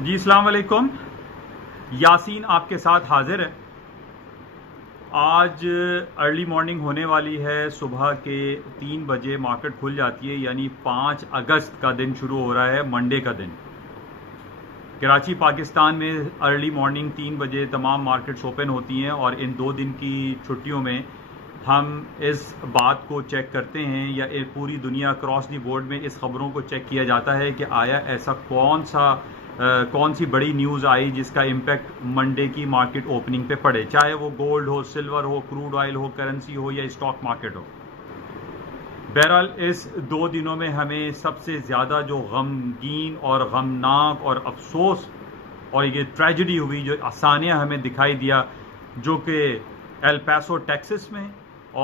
جی السلام علیکم. یاسین آپ کے ساتھ حاضر ہے. آج ارلی مارننگ ہونے والی ہے. صبح کے 3 بجے مارکیٹ کھل جاتی ہے، یعنی 5 اگست کا دن شروع ہو رہا ہے، منڈے کا دن. کراچی پاکستان میں ارلی مارننگ 3 بجے تمام مارکیٹس اوپن ہوتی ہیں، اور ان 2 دن کی چھٹیوں میں ہم اس بات کو چیک کرتے ہیں، یا پوری دنیا کراس دی بورڈ میں اس خبروں کو چیک کیا جاتا ہے کہ آیا ایسا کون سی بڑی نیوز آئی جس کا امپیکٹ منڈے کی مارکیٹ اوپننگ پہ پڑے، چاہے وہ گولڈ ہو، سلور ہو، کروڈ آئل ہو، کرنسی ہو، یا اسٹاک مارکیٹ ہو. بہرحال اس 2 دنوں میں ہمیں سب سے زیادہ جو غمگین اور غمناک اور افسوس اور یہ ٹریجڈی ہوئی، جو آسانیہ ہمیں دکھائی دیا، جو کہ ایل پیسو ٹیکسس میں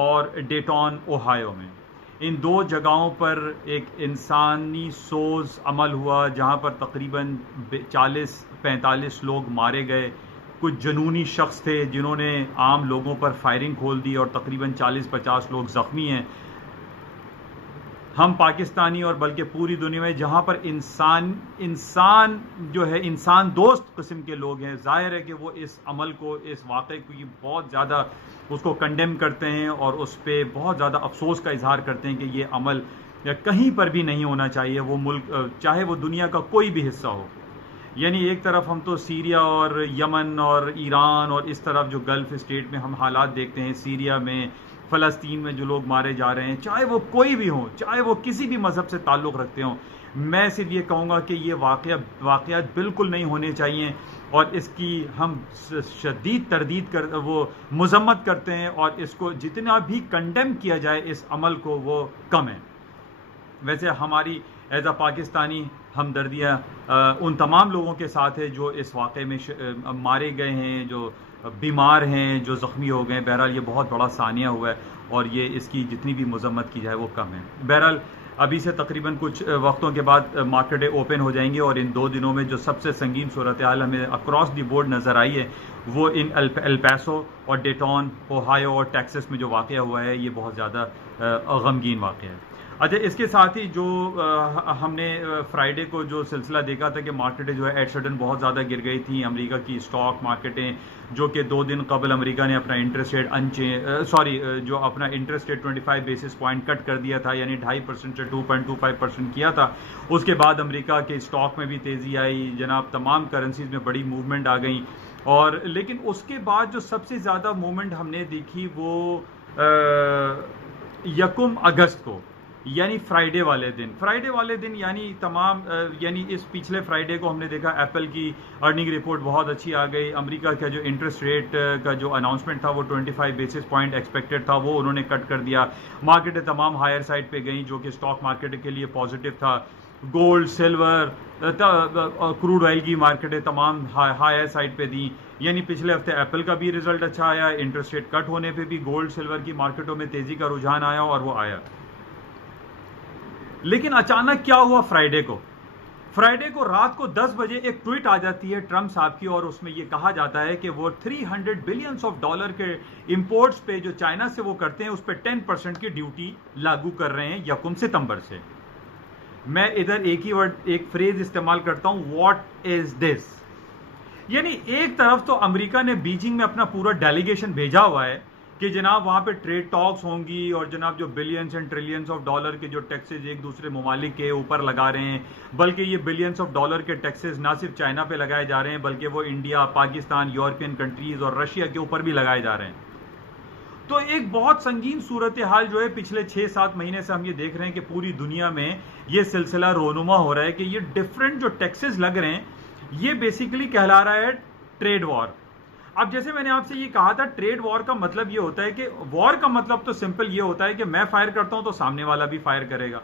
اور ڈیٹون اوہایو میں. ان 2 جگہوں پر ایک انسانی سوز عمل ہوا، جہاں پر تقریباً 40-45 لوگ مارے گئے. کچھ جنونی شخص تھے جنہوں نے عام لوگوں پر فائرنگ کھول دی، اور تقریباً 40-50 لوگ زخمی ہیں. ہم پاکستانی اور بلکہ پوری دنیا میں جہاں پر انسان جو ہے، انسان دوست قسم کے لوگ ہیں، ظاہر ہے کہ وہ اس عمل کو، اس واقعے کو بہت زیادہ اس کو کنڈیم کرتے ہیں، اور اس پہ بہت زیادہ افسوس کا اظہار کرتے ہیں کہ یہ عمل کہیں پر بھی نہیں ہونا چاہیے، وہ ملک چاہے وہ دنیا کا کوئی بھی حصہ ہو. یعنی ایک طرف ہم تو سیریا اور یمن اور ایران اور اس طرف جو گلف اسٹیٹ میں ہم حالات دیکھتے ہیں، سیریا میں، فلسطین میں جو لوگ مارے جا رہے ہیں، چاہے وہ کوئی بھی ہوں، چاہے وہ کسی بھی مذہب سے تعلق رکھتے ہوں. میں صرف یہ کہوں گا کہ یہ واقعات بالکل نہیں ہونے چاہیے، اور اس کی ہم شدید تردید وہ مذمت کرتے ہیں، اور اس کو جتنا بھی کنڈیم کیا جائے اس عمل کو وہ کم ہے. ویسے ہماری ایز اے پاکستانی ہمدردیاں ان تمام لوگوں کے ساتھ ہے جو اس واقعے میں مارے گئے ہیں، جو بیمار ہیں، جو زخمی ہو گئے. بہرحال یہ بہت بڑا ثانیہ ہوا ہے، اور یہ اس کی جتنی بھی مذمت کی جائے وہ کم ہے. بہرحال ابھی سے تقریباً کچھ وقتوں کے بعد مارکیٹیں اوپن ہو جائیں گی، اور ان 2 دنوں میں جو سب سے سنگین صورتحال ہمیں اکراس دی بورڈ نظر آئی ہے، وہ ان ایل پیسو اور ڈیٹون اوہایو اور ٹیکسس میں جو واقعہ ہوا ہے، یہ بہت زیادہ غمگین واقعہ ہے. اچھا، اس کے ساتھ ہی جو ہم نے فرائیڈے کو جو سلسلہ دیکھا تھا کہ مارکیٹیں جو ہے ایٹ سڈن بہت زیادہ گر گئی تھیں. امریکہ کی اسٹاک مارکیٹیں، جو کہ 2 دن قبل امریکہ نے اپنا انٹرسٹ ریٹ جو اپنا انٹرسٹ ریٹ 25 بیسس پوائنٹ کٹ کر دیا تھا، یعنی 2.5% سے 2.25% کیا تھا. اس کے بعد امریکہ کے اسٹاک میں بھی تیزی آئی جناب، تمام کرنسیز میں بڑی موومنٹ آ گئیں. اور لیکن اس کے بعد جو سب سے زیادہ موومنٹ ہم نے دیکھی وہ 1 اگست کو، یعنی فرائیڈے والے دن یعنی اس پچھلے فرائیڈے کو ہم نے دیکھا ایپل کی ارننگ رپورٹ بہت اچھی آ گئی. امریکہ کا جو انٹرسٹ ریٹ کا جو اناؤنسمنٹ تھا وہ 25 بیسس پوائنٹ ایکسپیکٹڈ تھا، وہ انہوں نے کٹ کر دیا. مارکیٹیں تمام ہائر سائڈ پہ گئیں، جو کہ اسٹاک مارکیٹ کے لیے پازیٹیو تھا. گولڈ، سلور، کروڈ آئل کی مارکیٹیں تمام ہائر سائڈ پہ دیں. یعنی پچھلے ہفتے ایپل کا بھی رزلٹ اچھا آیا، انٹرسٹ ریٹ کٹ ہونے پہ بھی گولڈ سلور کی مارکیٹوں میں تیزی کا رجحان آیا، اور وہ آیا. لیکن اچانک کیا ہوا فرائیڈے کو رات کو 10 بجے ایک ٹویٹ آ جاتی ہے ٹرمپ صاحب کی، اور اس میں یہ کہا جاتا ہے کہ وہ $300 بلین کے امپورٹس پہ جو چائنا سے وہ کرتے ہیں، اس پہ 10% کی ڈیوٹی لاگو کر رہے ہیں 1 ستمبر سے. میں ادھر ایک فریز استعمال کرتا ہوں، واٹ از دس. یعنی ایک طرف تو امریکہ نے بیجنگ میں اپنا پورا ڈیلیگیشن بھیجا ہوا ہے کہ جناب وہاں پہ ٹریڈ ٹاکس ہوں گی، اور جناب جو billions and trillions of dollar کے جو ٹیکسز ایک دوسرے ممالک کے اوپر لگا رہے ہیں، بلکہ یہ بلینز آف ڈالر کے ٹیکسز نہ صرف چائنا پہ لگائے جا رہے ہیں، بلکہ وہ انڈیا، پاکستان، یورپین کنٹریز اور رشیا کے اوپر بھی لگائے جا رہے ہیں. تو ایک بہت سنگین صورتحال جو ہے پچھلے 6-7 مہینے سے ہم یہ دیکھ رہے ہیں کہ پوری دنیا میں یہ سلسلہ رونما ہو رہا ہے کہ یہ ڈفرینٹ جو ٹیکسز لگ رہے ہیں، یہ بیسیکلی کہلا رہا ہے ٹریڈ وار. اب جیسے میں نے آپ سے یہ کہا تھا، ٹریڈ وار کا مطلب یہ ہوتا ہے کہ وار کا مطلب تو سمپل یہ ہوتا ہے کہ میں فائر کرتا ہوں تو سامنے والا بھی فائر کرے گا.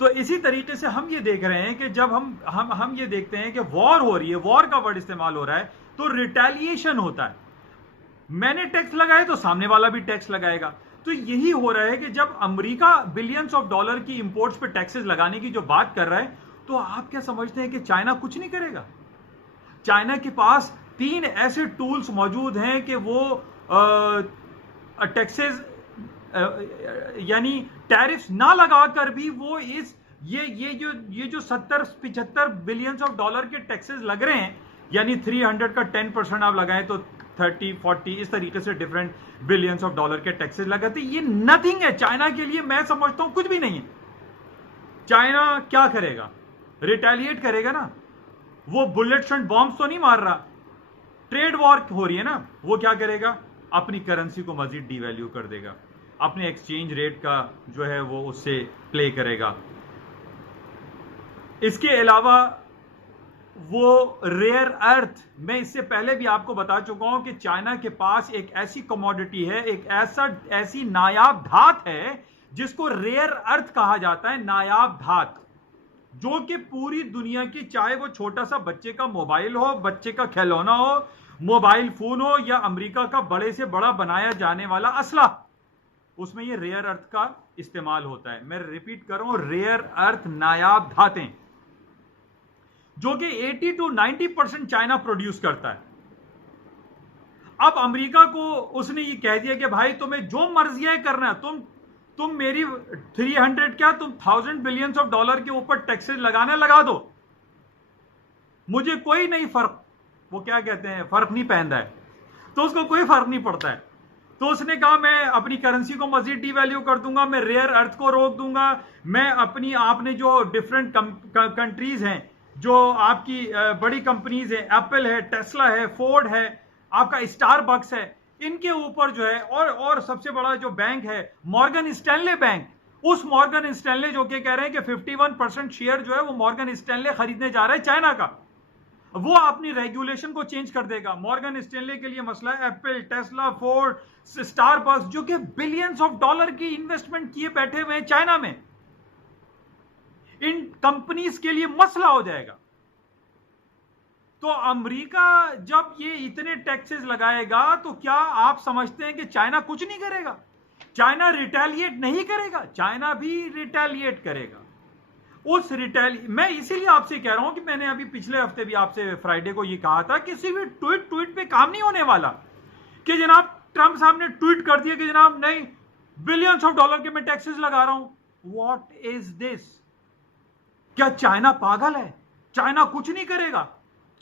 تو اسی طریقے سے ہم یہ دیکھ رہے ہیں کہ جب ہم یہ دیکھتے ہیں کہ وار ہو رہی ہے، وار کا ورڈ استعمال ہو رہا ہے، تو ریٹیلیشن ہوتا ہے. میں نے ٹیکس لگائے تو سامنے والا بھی ٹیکس لگائے گا. تو یہی ہو رہا ہے کہ جب امریکہ بلینز آف ڈالر کی امپورٹس پہ ٹیکسز لگانے کی جو بات کر رہا ہے، تو آپ کیا سمجھتے ہیں کہ چائنا کچھ نہیں کرے گا؟ چائنا کے پاس 3 ایسے ٹولز موجود ہیں کہ وہ ٹیکسز یعنی ٹیرفز نہ لگا کر بھی وہ اس یہ جو 70-75 بلینز آف ڈالر کے ٹیکسز لگ رہے ہیں، یعنی 300 کا 10% آپ لگائیں تو 30-40 اس طریقے سے ڈفرنٹ بلینز آف ڈالر کے ٹیکسز لگاتے، یہ نتھنگ ہے چائنا کے لیے. میں سمجھتا ہوں کچھ بھی نہیں ہے. چائنا کیا کرے گا؟ ریٹیلیٹ کرے گا نا. وہ بلٹس اینڈ بامبس تو نہیں مار رہا. ٹریڈ وار ہو رہی ہے نا. وہ کیا کرے گا؟ اپنی کرنسی کو مزید ڈی ویلیو کر دے گا، اپنے ایکسچینج ریٹ کا جو ہے وہ اس سے پلے کرے گا. اس کے علاوہ وہ ریئر ارتھ، میں اس سے پہلے بھی آپ کو بتا چکا ہوں کہ چائنا کے پاس ایک ایسی کموڈٹی ہے، ایک ایسی نایاب دھات ہے جس کو ریئر ارتھ کہا جاتا ہے، نایاب دھات، جو کہ پوری دنیا کی، چاہے وہ چھوٹا سا بچے کا موبائل ہو، بچے کا کھلونا ہو، موبائل فون ہو، یا امریکہ کا بڑے سے بڑا بنایا جانے والا اسلحہ، اس میں یہ ریئر ارتھ کا استعمال ہوتا ہے. میں ریپیٹ کر رہا ہوں، ریئر ارتھ، نایاب دھاتیں، جو کہ 80-90% چائنا پروڈیوس کرتا ہے. اب امریکہ کو اس نے یہ کہہ دیا کہ بھائی تمہیں جو مرضی ہے کرنا ہے، تم میری 300 کیا تم 1000 بلینز آف ڈالر کے اوپر ٹیکسز لگانا لگا دو، مجھے کوئی نہیں فرق. وہ کیا کہتے ہیں، فرق نہیں پہنتا ہے، تو اس کو کوئی فرق نہیں پڑتا ہے. تو اس نے کہا میں اپنی کرنسی کو مزید ڈی ویلیو کر دوں گا، میں ریئر ارتھ کو روک دوں گا، میں اپنی، آپ نے جو ڈفرنٹ کنٹریز ہیں، جو آپ کی بڑی کمپنیز ہیں، ایپل ہے، ٹیسلا ہے، فورڈ ہے، آپ کا اسٹار بکس ہے، ان کے اوپر جو ہے، اور سب سے بڑا جو بینک ہے مورگن اسٹینلے بینک، اس مورگن اسٹینلے جو کہ کہہ رہے ہیں کہ 51% شیئر جو ہے وہ مورگن اسٹینلے خریدنے جا رہا ہے چائنا کا، وہ اپنی ریگولیشن کو چینج کر دے گا. مورگن اسٹینلے کے لیے مسئلہ ہے Apple, Tesla, Ford, Starbucks, جو کہ بلینز آف ڈالر کی انویسٹمنٹ کیے بیٹھے ہوئے ہیں چائنا میں، ان کمپنیز کے لیے مسئلہ ہو جائے گا. تو امریکہ جب یہ اتنے ٹیکسز لگائے گا تو کیا آپ سمجھتے ہیں کہ چائنا کچھ نہیں کرے گا؟ چائنا ریٹیلیٹ نہیں کرے گا، چائنا بھی ریٹیلیٹ کرے گا. میں اسی لیے آپ سے کہہ رہا ہوں کہ میں نے ابھی پچھلے ہفتے بھی آپ سے فرائیڈے کو یہ کہا تھا، کسی بھی ٹویٹ پہ کام نہیں ہونے والا کہ جناب ٹرمپ صاحب نے ٹویٹ کر دیا کہ جناب نہیں، بلینز آف ڈالر کے میں ٹیکسز لگا رہا ہوں. واٹ از دس؟ کیا چائنا پاگل ہے؟ چائنا کچھ نہیں کرے گا،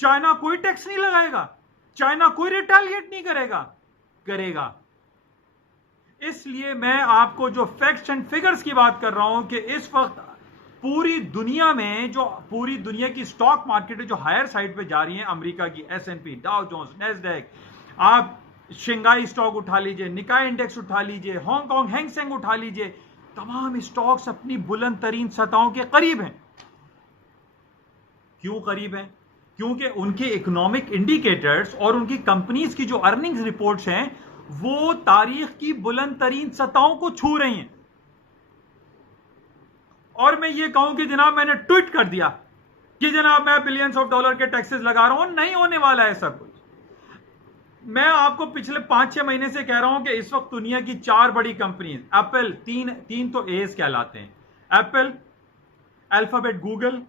چائنا کوئی ٹیکس نہیں لگائے گا، چائنا کوئی ریٹیلیٹ نہیں کرے گا. اس لیے میں آپ کو جو فیکٹس اینڈ فگرز کی بات کر رہا ہوں کہ اس وقت پوری دنیا میں، جو پوری دنیا کی سٹاک مارکیٹ جو ہائر سائڈ پہ جا رہی ہیں، امریکہ کی S&P، ڈاؤ جونز، نیسڈیک، آپ شنگھائی سٹاک اٹھا لیجئے، نکائی انڈیکس اٹھا لیجئے، ہانگ کانگ ہینگ سینگ اٹھا لیجئے، تمام سٹاکس اپنی بلند ترین سطحوں کے قریب ہیں. کیوں قریب ہیں؟ کیونکہ ان کے اکنامک انڈیکیٹرز اور ان کی کمپنیز کی جو ارننگز رپورٹس ہیں وہ تاریخ کی بلند ترین سطحوں کو چھو رہی ہیں. اور میں یہ کہوں کہ جناب میں نے ٹویٹ کر دیا کہ جناب میں بلینز آف ڈالر کے ٹیکسز لگا رہا ہوں، نہیں ہونے والا ہے سب کچھ. میں آپ کو پچھلے 5-6 مہینے سے کہہ رہا ہوں کہ اس وقت دنیا کی 4 بڑی کمپنیز، ایپل، تین تو ایز کہلاتے ہیں، apple, alphabet Google,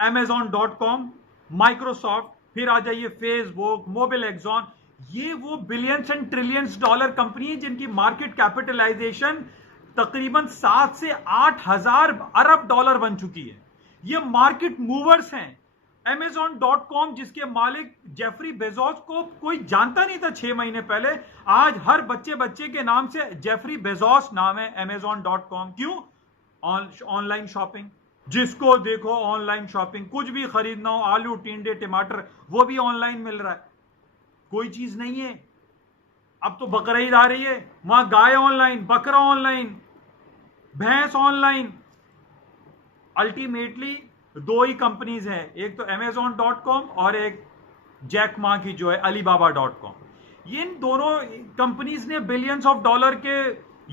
Amazon.com، Microsoft, پھر آ جائیے فیس بک، موبل ایکزون، یہ وہ billions and trillions dollar company ہیں جن کی مارکیٹ کیپٹلائزیشن تقریباً 7 سے 8 ہزار ارب ڈالر بن چکی ہے. یہ مارکیٹ موورز ہیں. Amazon.com جس کے مالک جیفری بیزوس کو کوئی جانتا نہیں تھا 6 مہینے پہلے، آج ہر بچے کے نام سے جیفری بیزوس نام ہے Amazon.com. کیوں؟ آن لائن شاپنگ، جس کو دیکھو آن لائن شاپنگ، کچھ بھی خریدنا ہو، آلو، ٹینڈے، ٹماٹر، وہ بھی آن لائن مل رہا ہے. کوئی چیز نہیں ہے. اب تو بقرعید آ رہی ہے، وہاں گائے آن لائن، بکرا آن لائن، بھینس on line. Ultimately 2 he companies ہیں، ایک تو Amazon.com اور ایک جیک ما کی جو ہے Alibaba.com. ان دونوں کمپنیز نے بلینز آف ڈالر کے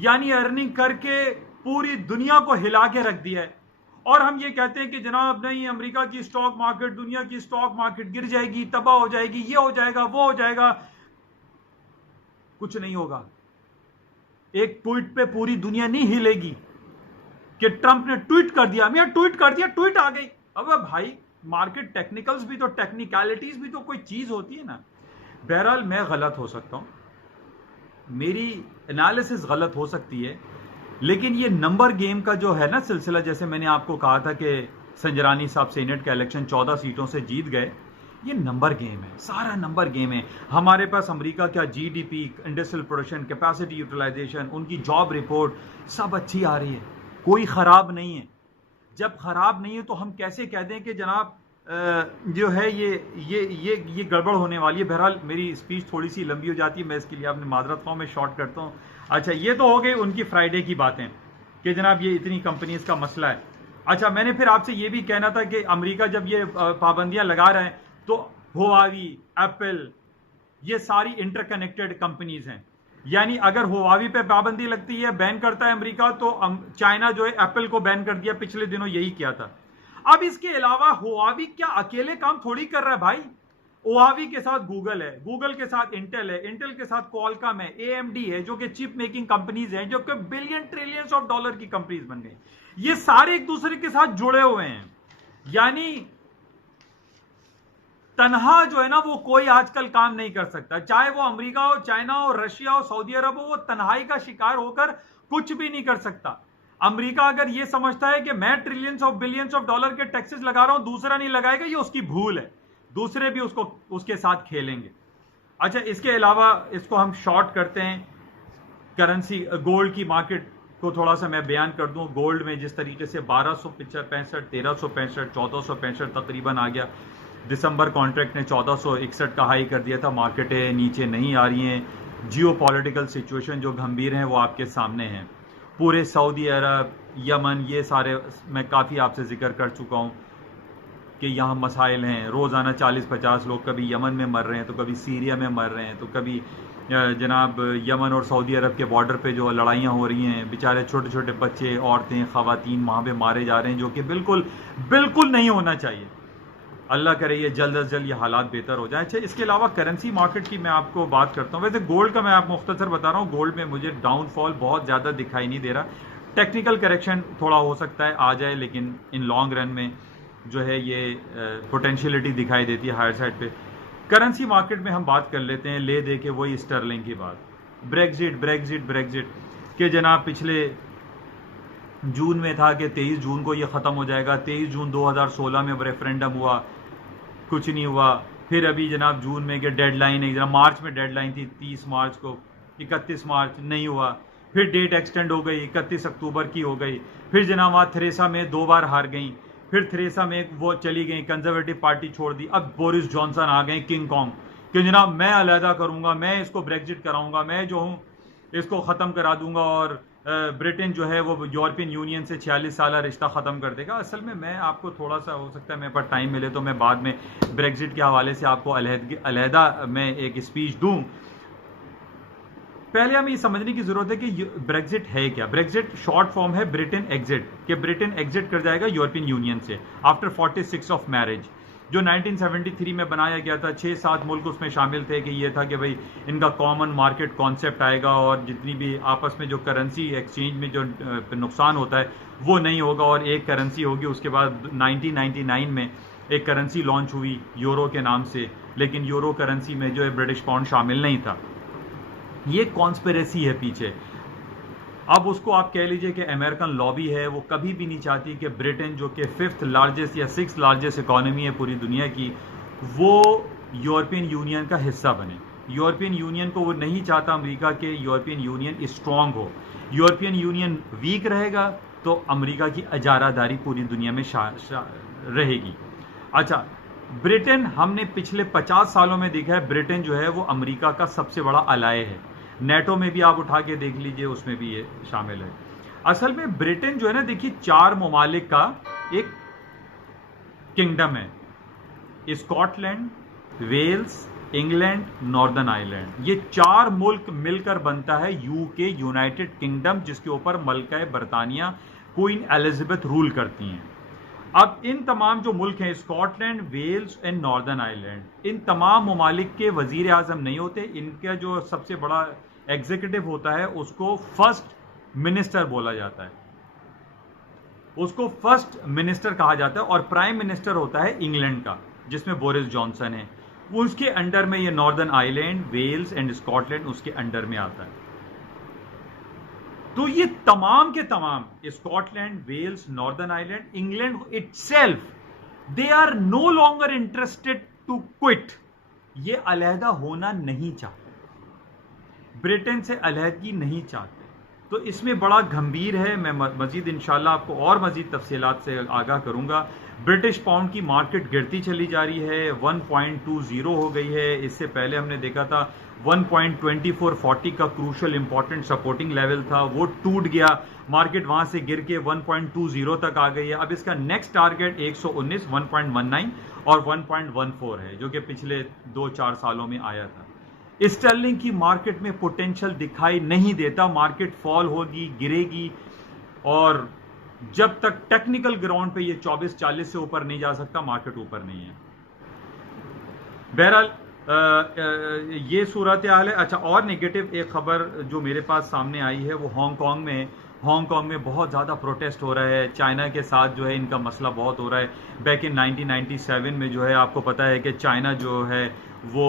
یعنی ارننگ کر کے پوری دنیا کو ہلا کے رکھ دیا ہے. اور ہم یہ کہتے ہیں کہ جناب نہیں، امریکہ کی سٹاک مارکیٹ، دنیا کی سٹاک مارکیٹ گر جائے گی، تباہ ہو جائے گی، یہ ہو جائے گا، وہ ہو جائے گا. کچھ نہیں ہوگا. ایک ٹویٹ پہ پوری دنیا نہیں ہلے گی کہ ٹرمپ نے ٹویٹ کر دیا، میں ٹویٹ کر دیا، ٹویٹ آ گئی. اب بھائی مارکیٹ ٹیکنیکلز بھی تو، ٹیکنیکلٹیز بھی تو کوئی چیز ہوتی ہے نا. بہرحال میں غلط ہو سکتا ہوں، میری انالیسس غلط ہو سکتی ہے، لیکن یہ نمبر گیم کا جو ہے نا سلسلہ، جیسے میں نے آپ کو کہا تھا کہ سنجرانی صاحب سینٹ کا الیکشن 14 سیٹوں سے جیت گئے، یہ نمبر گیم ہے، سارا نمبر گیم ہے. ہمارے پاس امریکہ کا G D P, industrial production, capacity utilisation, ان کی جاب رپورٹ سب اچھی آ رہی ہے، کوئی خراب نہیں ہے. جب خراب نہیں ہے تو ہم کیسے کہہ دیں کہ جناب جو ہے یہ گڑبڑ ہونے والی ہے. بہرحال میری اسپیچ تھوڑی سی لمبی ہو جاتی ہے، میں اس کے لیے آپ نے معذرت خواہ، میں شارٹ کرتا ہوں. اچھا، یہ تو ہو گئی ان کی فرائیڈے کی باتیں کہ جناب یہ اتنی کمپنیز کا مسئلہ ہے. اچھا، میں نے پھر آپ سے یہ بھی کہنا تھا کہ امریکہ جب یہ پابندیاں لگا رہے ہیں تو ہواوی، ایپل، یہ ساری انٹر کنیکٹڈ کمپنیز ہیں. یعنی اگر ہواوی پہ پابندی لگتی ہے، بین کرتا ہے امریکہ، تو چائنا جو ہے ایپل کو بین کر دیا، پچھلے دنوں یہی کیا تھا. اب اس کے علاوہ ہواوی کیا اکیلے کام تھوڑی کر رہا ہے بھائی؟ ہواوی کے ساتھ گوگل ہے، گوگل کے ساتھ انٹل ہے، انٹل کے ساتھ کوالکم ہے، اے ایم ڈی ہے، جو کہ چپ میکنگ کمپنیز ہیں، جو کہ بلین ٹریلینز آف ڈالر کی کمپنیز بن گئی. یہ سارے ایک دوسرے کے ساتھ جڑے ہوئے ہیں. یعنی تنہا جو ہے نا وہ کوئی آج کل کام نہیں کر سکتا، چاہے وہ امریکہ ہو، چائنا ہو، رشیا ہو، سعودی عرب ہو، وہ تنہائی کا شکار ہو کر کچھ بھی نہیں کر سکتا. امریکہ اگر یہ سمجھتا ہے کہ میں trillions of billions of dollar کے ٹیکسز لگا رہا ہوں، دوسرا نہیں لگائے گا، یہ اس کی بھول ہے، دوسرے بھی اس کے ساتھ کھیلیں گے. اچھا، اس کے علاوہ اس کو ہم شارٹ کرتے ہیں. کرنسی گولڈ کی مارکیٹ کو تھوڑا سا میں بیان کر دوں. گولڈ میں جس طریقے سے 1265، 1365، 1465 تقریباً آ گیا. دسمبر کانٹریکٹ نے 1461 کا ہائی کر دیا تھا. مارکیٹیں نیچے نہیں آ رہی ہیں. جیو پولیٹیکل سچویشن جو گھمبیر ہیں وہ آپ کے سامنے ہیں. پورے سعودی عرب، یمن، یہ سارے میں کافی آپ سے ذکر کر چکا ہوں کہ یہاں مسائل ہیں. روزانہ 40-50 لوگ کبھی یمن میں مر رہے ہیں، تو کبھی سیریا میں مر رہے ہیں، تو کبھی جناب یمن اور سعودی عرب کے بارڈر پہ جو لڑائیاں ہو رہی ہیں، بیچارے چھوٹے چھوٹے بچے، عورتیں، خواتین وہاں پہ مارے جا رہے ہیں، جو کہ بالکل نہیں ہونا چاہیے. اللہ کرے یہ جلد از جلد یہ حالات بہتر ہو جائیں. اچھا، اس کے علاوہ کرنسی مارکیٹ کی میں آپ کو بات کرتا ہوں. ویسے گولڈ کا میں آپ مختصر بتا رہا ہوں. گولڈ میں مجھے ڈاؤن فال بہت زیادہ دکھائی نہیں دے رہا. ٹیکنیکل کریکشن تھوڑا ہو سکتا ہے آ جائے، لیکن ان لانگ رن میں جو ہے یہ پوٹینشیلٹی دکھائی دیتی ہے ہائر سائڈ پہ. کرنسی مارکیٹ میں ہم بات کر لیتے ہیں لے دے کے وہی اسٹرلنگ کی بات. بریگزٹ کہ جناب پچھلے جون میں تھا کہ 23 جون کو یہ ختم ہو جائے گا. 23 جون 2016 میں ریفرینڈم ہوا، کچھ نہیں ہوا. پھر ابھی جناب جون میں کہ ڈیڈ لائن ہے، جناب مارچ میں ڈیڈ لائن تھی 30 مارچ کو، 31 مارچ نہیں ہوا. پھر ڈیٹ ایکسٹینڈ ہو گئی، 31 اکتوبر کی ہو گئی. پھر جناب وہاں تھریسا میں 2 بار ہار گئیں. پھر تھریسا میں وہ چلی گئیں، کنزرویٹو پارٹی چھوڑ دی. اب بورس جانسن آ گئے کنگ کانگ کہ جناب میں علیحدہ کروں گا، میں اس کو بریگزٹ کراؤں گا، میں جو ہوں اس کو ختم کرا دوں گا، اور برٹن جو ہے وہ یورپین یونین سے 46 سالہ رشتہ ختم کر دے گا. اصل میں آپ کو تھوڑا سا ہو سکتا ہے میرے پاس ٹائم ملے تو میں بعد میں بریگزٹ کے حوالے سے آپ کو علیحدہ میں ایک اسپیچ دوں. پہلے ہمیں یہ سمجھنے کی ضرورت ہے کہ بریگزٹ ہے کیا. بریگزٹ شارٹ فارم ہے برٹن ایگزٹ، کہ برٹن ایگزٹ کر جائے گا یورپین یونین سے آفٹر 46 آف میرج، جو 1973 میں بنایا گیا تھا. 6-7 ملک اس میں شامل تھے کہ یہ تھا کہ بھئی ان کا کامن مارکیٹ کانسیپٹ آئے گا، اور جتنی بھی آپس میں جو کرنسی ایکسچینج میں جو نقصان ہوتا ہے وہ نہیں ہوگا، اور ایک کرنسی ہوگی. اس کے بعد 1999 میں ایک کرنسی لانچ ہوئی یورو کے نام سے، لیکن یورو کرنسی میں جو ہے برٹش پاؤنڈ شامل نہیں تھا. یہ کانسپریسی ہے پیچھے. اب اس کو آپ کہہ لیجئے کہ امریکن لابی ہے، وہ کبھی بھی نہیں چاہتی کہ برٹن جو کہ 5th لارجسٹ یا 6th لارجسٹ اکانومی ہے پوری دنیا کی، وہ یورپین یونین کا حصہ بنے. یورپین یونین کو وہ نہیں چاہتا امریکہ کہ یورپین یونین اسٹرانگ ہو. یورپین یونین ویک رہے گا تو امریکہ کی اجارہ داری پوری دنیا میں رہے گی. اچھا، برٹن ہم نے پچھلے 50 سالوں میں دیکھا ہے برٹن جو ہے وہ امریکہ کا سب سے بڑا الائے ہے. نیٹو میں بھی آپ اٹھا کے دیکھ لیجئے، اس میں بھی یہ شامل ہے. اصل میں برٹن جو ہے نا، دیکھیے 4 ممالک کا ایک کنگڈم ہے. Scotland, Wales, England, Northern Ireland. یہ 4 ملک مل کر بنتا ہے یو کے، یونائٹڈ کنگڈم، جس کے اوپر ملکہ برطانیہ کوئین ایلزابتھ رول کرتی ہیں. اب ان تمام جو ملک ہیں Scotland, Wales and Northern Ireland, ان تمام ممالک کے وزیر اعظم نہیں ہوتے. ان کا جو سب سے بڑا ایگزیکٹو ہوتا ہے اس کو فرسٹ منسٹر بولا جاتا ہے، اس کو فرسٹ منسٹر کہا جاتا ہے. اور پرائم منسٹر ہوتا ہے انگلینڈ کا، جس میں بورس جانسن ہے. اس کے انڈر میں یہ Northern Ireland, Wales and Scotland اس کے انڈر میں آتا ہے. تو یہ تمام کے تمام Scotland, Wales, Northern Ireland, England itself they are no longer interested to quit. یہ علیحدہ ہونا نہیں چاہتے، برٹن سے علیحدگی نہیں چاہتے. تو اس میں بڑا گھمبیر ہے. میں مزید انشاءاللہ آپ کو اور مزید تفصیلات سے آگاہ کروں گا. برٹش پاؤنڈ کی مارکیٹ گرتی چلی جا رہی ہے، 1.20 ہو گئی ہے. اس سے پہلے ہم نے دیکھا تھا 1.2440 کا کروشل امپورٹنٹ سپورٹنگ لیول تھا، وہ ٹوٹ گیا. مارکیٹ وہاں سے گر کے 1.20 تک آ گئی ہے. اب اس کا نیکسٹ ٹارگیٹ 119، 1.19 اور 1.14 ہے، جو کہ پچھلے 2-4 سالوں میں آیا تھا. اسٹرلنگ کی مارکیٹ میں پوٹینشل دکھائی نہیں دیتا. مارکیٹ فال ہوگی، گرے گی، اور جب تک ٹیکنیکل گراؤنڈ پہ یہ 24-40 سے اوپر نہیں جا سکتا، مارکیٹ اوپر نہیں ہے. بہرحال یہ صورتحال ہے. اچھا، اور نیگیٹو ایک خبر جو میرے پاس سامنے آئی ہے وہ ہانگ کانگ میں بہت زیادہ پروٹیسٹ ہو رہا ہے. چائنا کے ساتھ جو ہے ان کا مسئلہ بہت ہو رہا ہے. بیک ان 1997 میں جو ہے آپ کو پتا ہے کہ چائنا جو ہے وہ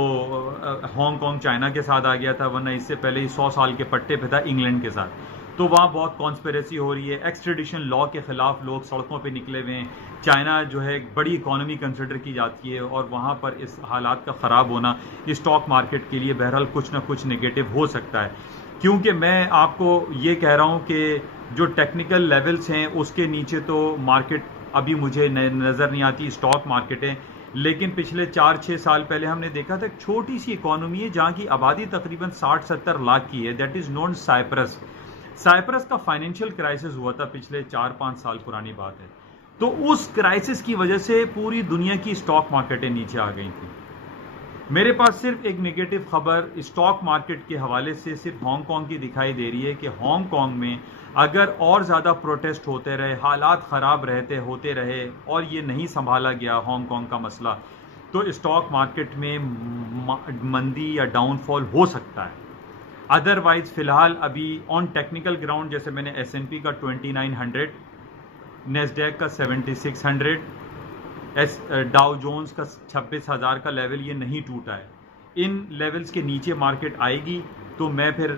ہانگ کانگ چائنا کے ساتھ آ گیا تھا، ورنہ اس سے پہلے ہی 100 سال کے پٹے پہ تھا انگلینڈ کے ساتھ. تو وہاں بہت کانسپریسی ہو رہی ہے. ایکسٹریڈیشن لا کے خلاف لوگ سڑکوں پہ نکلے ہوئے ہیں. چائنا جو ہے ایک بڑی اکانومی کنسیڈر کی جاتی ہے، اور وہاں پر اس حالات کا خراب ہونا اسٹاک مارکیٹ کے لیے بہرحال کچھ نہ کچھ نگیٹو ہو سکتا ہے. کیونکہ میں آپ کو یہ کہہ رہا ہوں کہ جو ٹیکنیکل لیولز ہیں اس کے نیچے تو مارکیٹ ابھی مجھے نظر نہیں آتی اسٹاک مارکیٹیں. لیکن پچھلے 4-6 سال پہلے ہم نے دیکھا تھا ایک چھوٹی سی اکانومی ہے جہاں کی آبادی تقریباً 60-70 لاکھ کی ہے، that is known Cyprus. Cyprus کا فائنینشیل کرائسس ہوا تھا پچھلے 4-5 سال پرانی بات ہے. تو اس کرائسس کی وجہ سے پوری دنیا کی اسٹاک مارکیٹیں نیچے آ گئی تھیں. میرے پاس صرف ایک نگیٹو خبر اسٹاک مارکیٹ کے حوالے سے صرف ہانگ کانگ کی دکھائی دے رہی ہے کہ ہانگ کانگ میں اگر اور زیادہ پروٹیسٹ ہوتے رہے، حالات خراب ہوتے رہے اور یہ نہیں سنبھالا گیا ہانگ کانگ کا مسئلہ، تو اسٹاک مارکیٹ میں مندی یا ڈاؤن فال ہو سکتا ہے. ادروائز فی الحال ابھی آن ٹیکنیکل گراؤنڈ جیسے میں نے S&P کا 2900، نیسڈیک کا 7600، ڈاؤ جونز کا 26,000 کا لیول یہ نہیں ٹوٹا ہے. ان لیولز کے نیچے مارکیٹ آئے گی تو میں پھر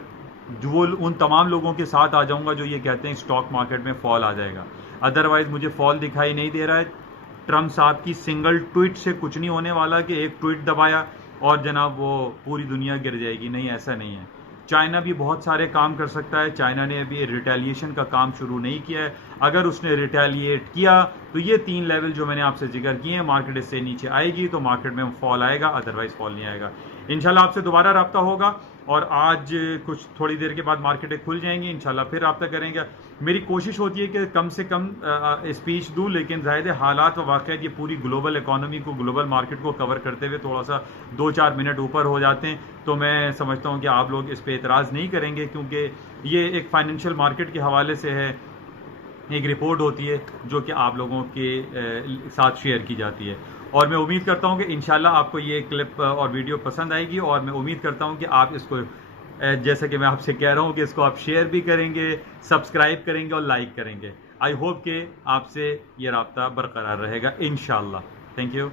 ان تمام لوگوں کے ساتھ آ جاؤں گا جو یہ کہتے ہیں اسٹاک مارکیٹ میں فال آ جائے گا. ادروائز مجھے فال دکھائی نہیں دے رہا ہے. ٹرمپ صاحب کی سنگل ٹویٹ سے کچھ نہیں ہونے والا کہ ایک ٹویٹ دبایا اور جناب وہ پوری دنیا گر جائے گی. نہیں، ایسا نہیں ہے. چائنا بھی بہت سارے کام کر سکتا ہے. چائنا نے ابھی ریٹیلیشن کا کام شروع نہیں کیا ہے. اگر اس نے ریٹیلیٹ کیا تو یہ 3 لیول جو میں نے آپ سے ذکر کیے ہیں، مارکیٹ اس سے نیچے آئے گی تو مارکیٹ میں فال آئے گا، ادروائز فال نہیں آئے گا. انشاءاللہ آپ سے دوبارہ رابطہ ہوگا، اور آج کچھ تھوڑی دیر کے بعد مارکیٹیں کھل جائیں گی، انشاءاللہ پھر رابطہ کریں گے. میری کوشش ہوتی ہے کہ کم سے کم اسپیچ دوں، لیکن ظاہر حالات و واقعات یہ پوری گلوبل اکانومی کو، گلوبل مارکیٹ کو کور کرتے ہوئے تھوڑا سا 2-4 منٹ اوپر ہو جاتے ہیں. تو میں سمجھتا ہوں کہ آپ لوگ اس پہ اعتراض نہیں کریں گے، کیونکہ یہ ایک فائنینشیل مارکیٹ کے حوالے سے ہے، ایک رپورٹ ہوتی ہے جو کہ آپ لوگوں کے ساتھ شیئر کی جاتی ہے. اور میں امید کرتا ہوں کہ انشاءاللہ آپ کو یہ کلپ اور ویڈیو پسند آئے گی، اور میں امید کرتا ہوں کہ آپ اس کو جیسا کہ میں آپ سے کہہ رہا ہوں کہ اس کو آپ شیئر بھی کریں گے، سبسکرائب کریں گے اور لائک کریں گے. آئی ہوپ کہ آپ سے یہ رابطہ برقرار رہے گا انشاءاللہ. Thank you.